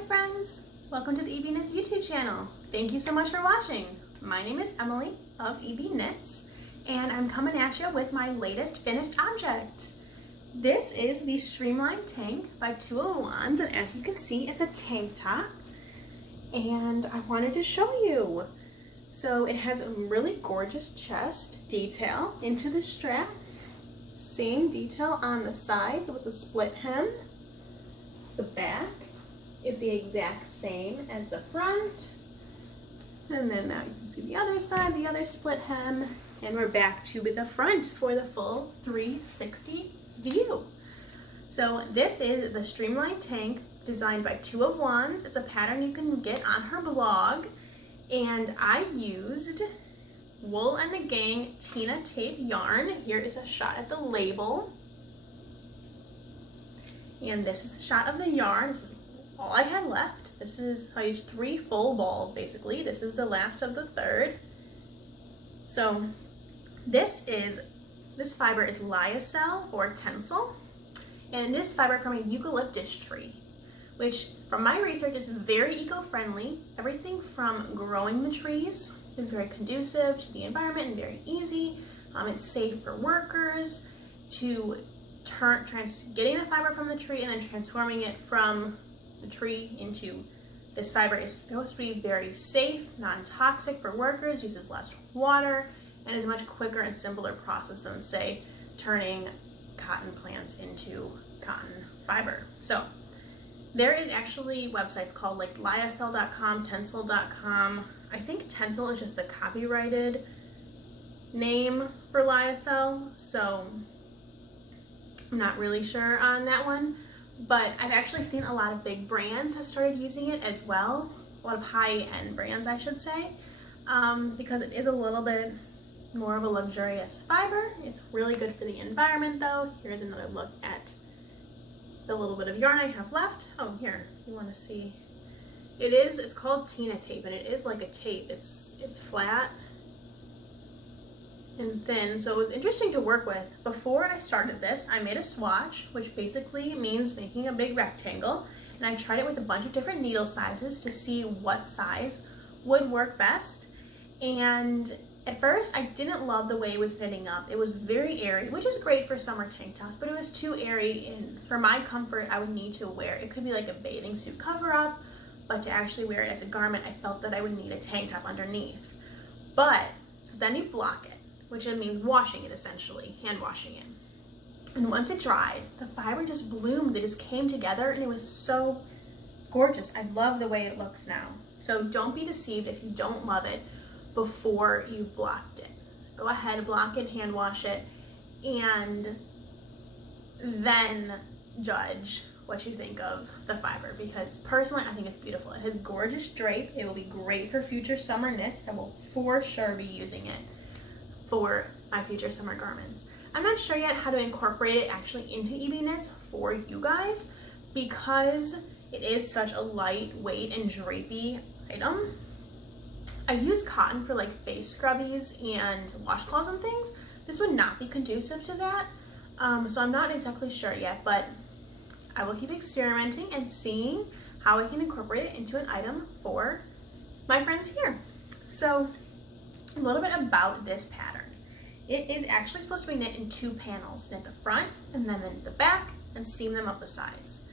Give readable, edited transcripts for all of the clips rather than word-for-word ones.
Hi friends! Welcome to the EB Knits YouTube channel. Thank you so much for watching. My name is Emily of EB Knits and I'm coming at you with my latest finished object. This is the Streamline Tank by 2 of Wands, and as you can see it's a tank top and I wanted to show you. So it has a really gorgeous chest detail into the straps, same detail on the sides with the split hem. The back is the exact same as the front. And then now you can see the other side, the other split hem, and we're back to the front for the full 360 view. So this is the Streamline Tank designed by 2 of Wands. It's a pattern you can get on her blog, and I used Wool and the Gang Tina tape yarn. Here is a shot at the label. And this is a shot of the yarn. This is all I had left. I used 3 full balls basically. This is the last of the third. So this fiber is lyocell or TENCEL, and this fiber from a eucalyptus tree, which from my research is very eco-friendly. Everything from growing the trees is very conducive to the environment and very easy. It's safe for workers to getting the fiber from the tree and then transforming it from the tree into this fiber is supposed to be very safe, non-toxic for workers, uses less water, and is a much quicker and simpler process than, say, turning cotton plants into cotton fiber. So there is actually websites called like lyocell.com, tencel.com. I think TENCEL is just the copyrighted name for lyocell, so I'm not really sure on that one, but I've actually seen a lot of big brands have started using it as well, a lot of high-end brands I should say, because it is a little bit more of a luxurious fiber. It's really good for the environment though. Here's another look at the little bit of yarn I have left. Oh, here, if you want to see. It's called Tina tape, and it is like a tape. It's flat and thin, so it was interesting to work with. Before I started this, I made a swatch, which basically means making a big rectangle, and I tried it with a bunch of different needle sizes to see what size would work best. And at first I didn't love the way it was fitting up. It was very airy, which is great for summer tank tops, but it was too airy, and for my comfort I would need to wear it. It could be like a bathing suit cover up, but to actually wear it as a garment I felt that I would need a tank top underneath. So then you block it, which means washing it essentially, hand washing it. And once it dried, the fiber just bloomed. It just came together and it was so gorgeous. I love the way it looks now. So don't be deceived if you don't love it before you've blocked it. Go ahead, block it, hand wash it, and then judge what you think of the fiber, because personally I think it's beautiful. It has gorgeous drape. It will be great for future summer knits. I will for sure be using it for my future summer garments. I'm not sure yet how to incorporate it actually into EB Knits for you guys, because it is such a lightweight and drapey item. I use cotton for like face scrubbies and washcloths and things. This would not be conducive to that, so I'm not exactly sure yet, but I will keep experimenting and seeing how I can incorporate it into an item for my friends here. So a little bit about this pattern. It is actually supposed to be knit in 2 panels, knit the front and then the back and seam them up the sides.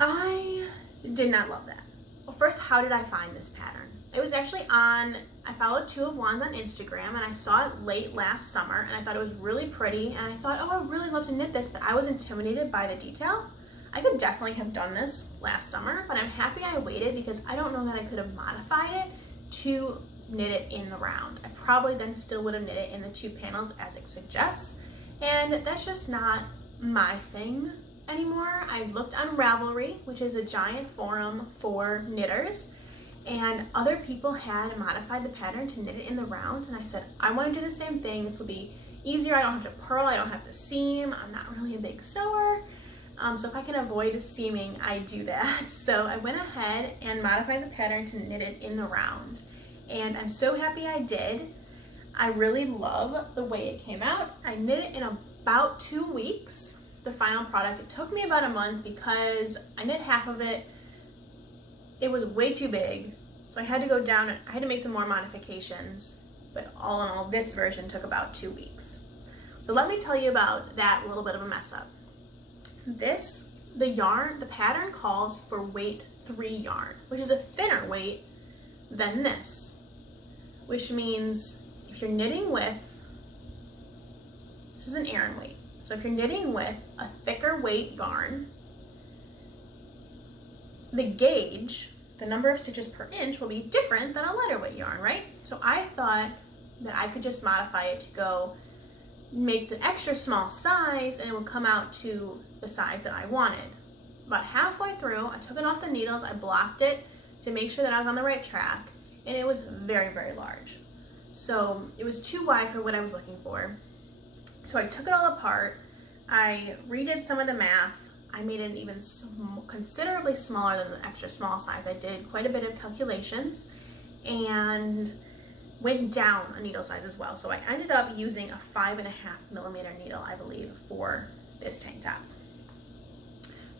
I did not love that. Well, first, how did I find this pattern? It was actually I followed 2 of Wands on Instagram, and I saw it late last summer, and I thought it was really pretty, and I thought, oh, I would really love to knit this, but I was intimidated by the detail. I could definitely have done this last summer, but I'm happy I waited because I don't know that I could have modified it to knit it in the round. I probably then still would have knit it in the 2 panels as it suggests, and that's just not my thing anymore. I looked on Ravelry, which is a giant forum for knitters, and other people had modified the pattern to knit it in the round, and I said, I want to do the same thing. This will be easier. I don't have to purl, I don't have to seam. I'm not really a big sewer, so if I can avoid seaming, I do that. So I went ahead and modified the pattern to knit it in the round, and I'm so happy I did. I really love the way it came out. I knit it in about 2 weeks, the final product. It took me about a month because I knit half of it, it was way too big. So I had to go down, I had to make some more modifications, but all in all, this version took about 2 weeks. So let me tell you about that little bit of a mess up. The yarn, the pattern calls for weight 3 yarn, which is a thinner weight than this, which means if you're knitting with, this is an Aran weight. So if you're knitting with a thicker weight yarn, the gauge, the number of stitches per inch will be different than a lighter weight yarn, right? So I thought that I could just modify it to go make the extra small size and it would come out to the size that I wanted. About halfway through, I took it off the needles, I blocked it to make sure that I was on the right track, and it was very, very large. So it was too wide for what I was looking for. So I took it all apart, I redid some of the math, I made it even considerably smaller than the extra small size. I did quite a bit of calculations and went down a needle size as well. So I ended up using a 5.5 millimeter needle, I believe, for this tank top.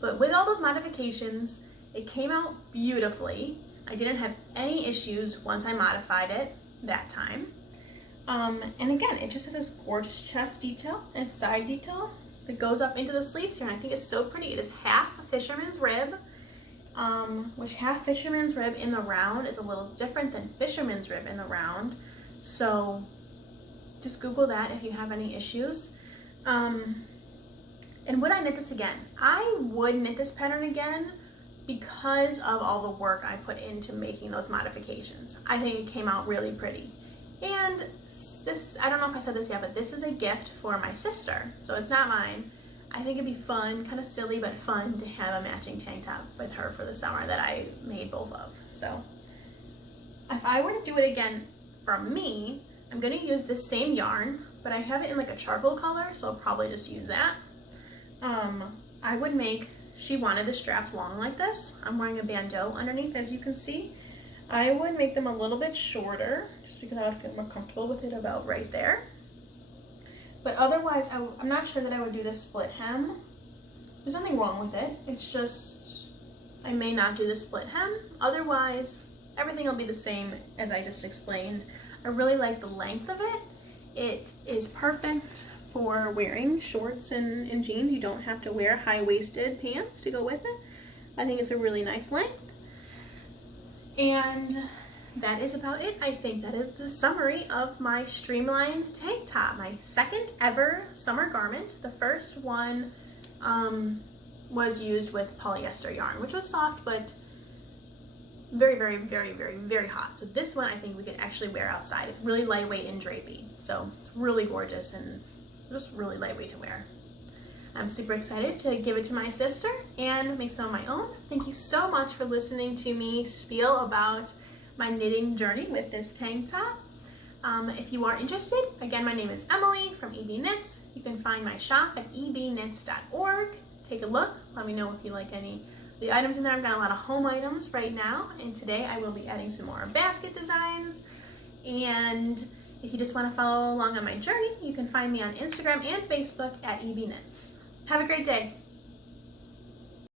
But with all those modifications, it came out beautifully. I didn't have any issues once I modified it that time. And again, it just has this gorgeous chest detail and side detail that goes up into the sleeves here, and I think it's so pretty. It is half a fisherman's rib, which half fisherman's rib in the round is a little different than fisherman's rib in the round. So just Google that if you have any issues. And would I knit this again? I would knit this pattern again because of all the work I put into making those modifications. I think it came out really pretty. And this, I don't know if I said this yet, but this is a gift for my sister, so it's not mine. I think it'd be fun, kind of silly, but fun to have a matching tank top with her for the summer that I made both of. So if I were to do it again for me, I'm gonna use this same yarn, but I have it in like a charcoal color, so I'll probably just use that. I would make, she wanted the straps long like this. I'm wearing a bandeau underneath, as you can see. I would make them a little bit shorter, just because I would feel more comfortable with it about right there. But otherwise, I'm not sure that I would do this split hem. There's nothing wrong with it. It's just, I may not do the split hem. Otherwise, everything will be the same as I just explained. I really like the length of it. It is perfect for wearing shorts and jeans. You don't have to wear high-waisted pants to go with it. I think it's a really nice length. And that is about it. I think that is the summary of my Streamline tank top, my second ever summer garment. The first one was used with polyester yarn, which was soft, but very, very, very, very, very hot. So this one I think we could actually wear outside. It's really lightweight and drapey. So it's really gorgeous and just really lightweight to wear. I'm super excited to give it to my sister and make some of my own. Thank you so much for listening to me spiel about my knitting journey with this tank top. If you are interested, again, my name is Emily from EB Knits. You can find my shop at EBKnitsbyEmily.org. Take a look. Let me know if you like any of the items in there. I've got a lot of home items right now, and today I will be adding some more basket designs. And if you just want to follow along on my journey, you can find me on Instagram and Facebook at EB Knits. Have a great day.